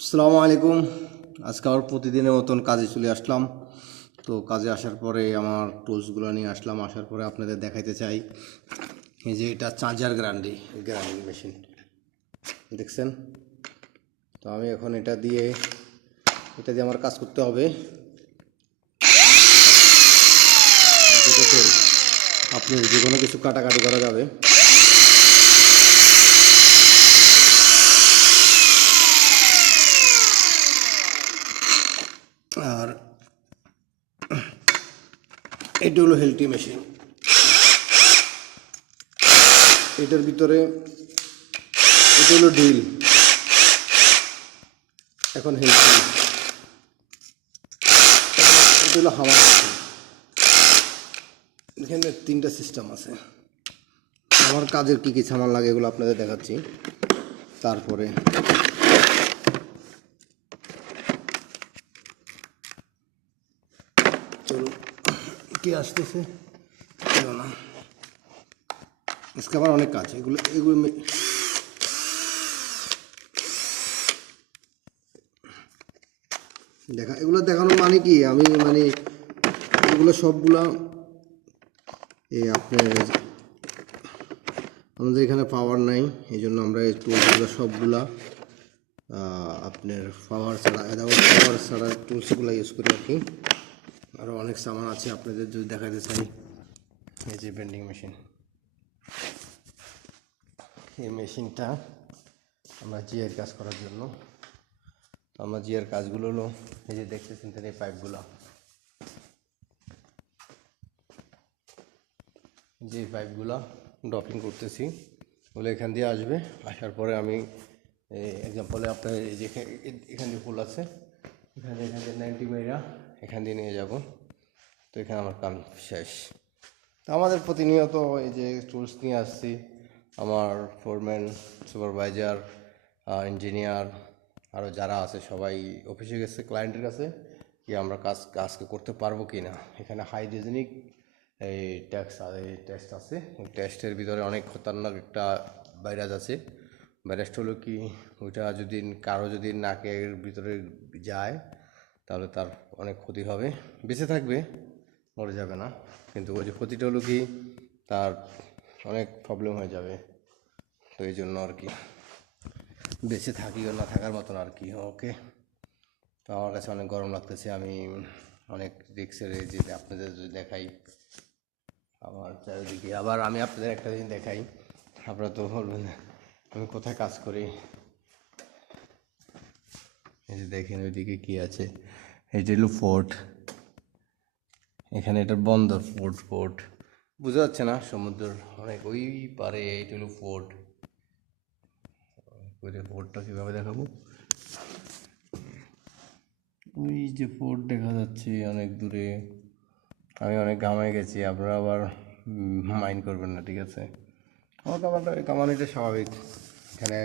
আসসালামু আলাইকুম। আজকে আবার প্রতিদিনের মতন কাজে চলে আসলাম। তো কাজে আসার পরে আমার টুলসগুলো নিয়ে আসলাম। আসার পরে আপনাদের দেখাইতে চাই, এই যে এটা চার্জার গ্রাইন্ডিং মেশিন দেখছেন। তো আমি এখন এটা দিয়ে আমার কাজ করতে হবে। দেখেছেন, আপনি যে কোনো কিছু কাটাকাটি করা যাবে। আর এটা হলো হেলটি মেশিন। এটার ভিতরে এটা হলো ড্রিল, এখন হেলটি। এটা হলো হামার। এখানে 3টা সিস্টেম আছে। আমার কাজের কী কী সামান লাগে এগুলো আপনাদের দেখাচ্ছি। তারপরে চলুন, কি আসতেছে না, আজকে আবার অনেক কাজ। এগুলো এগুলো দেখানোর মানে কি, আমি এগুলো সবগুলা আপনার আমাদের এখানে পাওয়ার নাই, এই জন্য আমরা এই টুলসগুলো সবগুলা আপনার পাওয়ার ছাড়া টুলসগুলো ইউজ করি আর কি। আরও অনেক সামান আছে, আপনাদের যদি দেখাতে চাই। এই যে বেন্ডিং মেশিন, এই মেশিনটা আমরা জিআর কাজ করার জন্য। আমরা জিআর কাজগুলো হলো এই যে দেখতেছেন, এই পাইপগুলো, যে পাইপগুলো ড্রপিং করতেছি বলে এখান দিয়ে আসবে। আসার পরে আমি এক্সাম্পলে আপনার এই যে এখান দিয়ে ফুল আছে, এখান দিয়ে 90 মাইরা এখান দিয়ে নিয়ে যাব। তো এখানে আমার কাম শেষ। তো আমাদের প্রতিনিয়ত এই যে টুলস নিয়ে আসছি, আমার ফোরম্যান, সুপারভাইজার, ইঞ্জিনিয়ার আরও যারা আছে সবাই অফিসে গেছে ক্লায়েন্টের কাছে, কি আমরা কাজকে করতে পারবো কি না। এখানে হাইড্রোজেনিক এই টেস্ট আছে। ওই টেস্টের ভিতরে অনেক খতরনাক একটা ভাইরাস আছে। ভাইরাসটা হলো কি, ওইটা যদি কারো নাকের ভিতরে যায় তাহলে তার অনেক ক্ষতি হবে। বেঁচে থাকবে, মরে যাবে না, কিন্তু ওই যে ক্ষতিটা হলো কি, তার অনেক প্রবলেম হয়ে যাবে। তো এই জন্য আর কি বেঁচে থাকিও না থাকার মতন আর কি। ওকে, তো আমার কাছে অনেক গরম লাগতেছে। আমি অনেক রিক্সের, এই যে আপনাদের যদি দেখাই আমার চারিদিকে। আবার আমি আপনাদের একটা জিনিস দেখাই, আপনারা তো বলবেন আমি কোথায় কাজ করি। এই যে দেখেন ওইদিকে কি আছে, এইটা হলো ফোর্ট। এখানে এটা বন্দর, ফোর্ট বোঝা যাচ্ছে না, সমুদ্র অনেক ওই পারে। এইটা হলো ফোর্ট। ফোর্টটা কীভাবে দেখাবো, ওই যে ফোর্ট দেখা যাচ্ছে অনেক দূরে। আমি অনেক ঘামায় গেছি, আপনারা আবার মাইন্ড করবেন না, ঠিক আছে। আমার কামানিটা স্বাভাবিক। এখানে